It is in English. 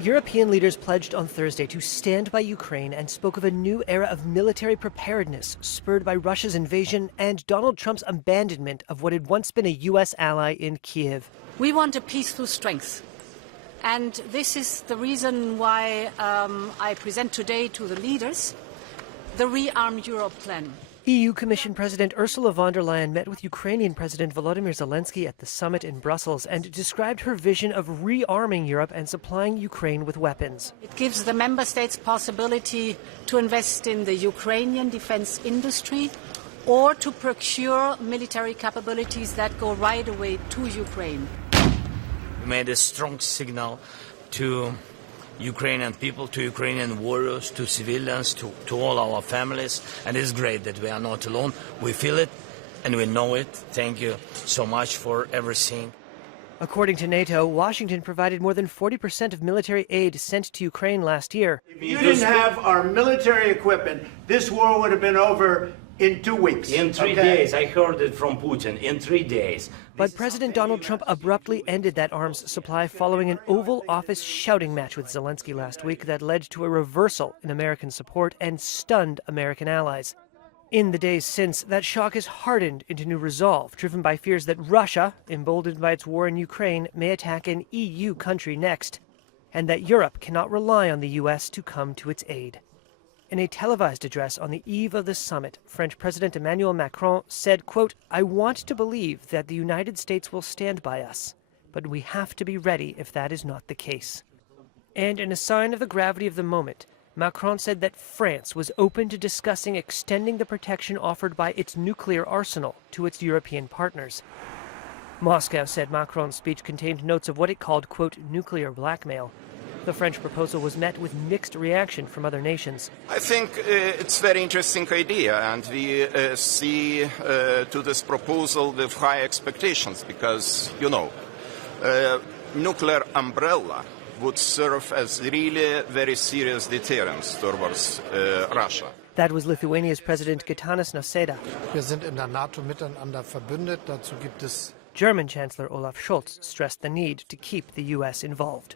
European leaders pledged on Thursday to stand by Ukraine and spoke of a new era of military preparedness spurred by Russia's invasion and Donald Trump's abandonment of what had once been a U.S. ally in Kiev. We want a peace through strength. And this is the reason why I present today to the leaders the Rearm Europe plan. EU Commission President Ursula von der Leyen met with Ukrainian President Volodymyr Zelensky at the summit in Brussels and described her vision of rearming Europe and supplying Ukraine with weapons. It gives the member states possibility to invest in the Ukrainian defense industry or to procure military capabilities that go right away to Ukraine. We made a strong signal to Ukrainian people, to Ukrainian warriors, to civilians, to all our families. And it's great that we are not alone. We feel it and we know it. Thank you so much for everything. According to NATO, Washington provided more than 40% of military aid sent to Ukraine last year. If you didn't have our military equipment, this war would have been over in 2 weeks. In 3 days. I heard it from Putin. In 3 days. But President Donald Trump abruptly ended that arms supply following an Oval Office shouting match with Zelensky last week that led to a reversal in American support and stunned American allies. In the days since, that shock has hardened into new resolve, driven by fears that Russia, emboldened by its war in Ukraine, may attack an EU country next, and that Europe cannot rely on the U.S. to come to its aid. In a televised address on the eve of the summit, French President Emmanuel Macron said, quote, "I want to believe that the United States will stand by us, but we have to be ready if that is not the case." And in a sign of the gravity of the moment, Macron said that France was open to discussing extending the protection offered by its nuclear arsenal to its European partners. Moscow said Macron's speech contained notes of what it called, quote, "nuclear blackmail." The French proposal was met with mixed reaction from other nations. I think it's a very interesting idea, and we see to this proposal with high expectations because, nuclear umbrella would serve as really very serious deterrence towards Russia. That was Lithuania's President Gitanas Nausėda. Wir sind in der NATO miteinander verbündet. Dazu gibt es. German Chancellor Olaf Scholz stressed the need to keep the U.S. involved.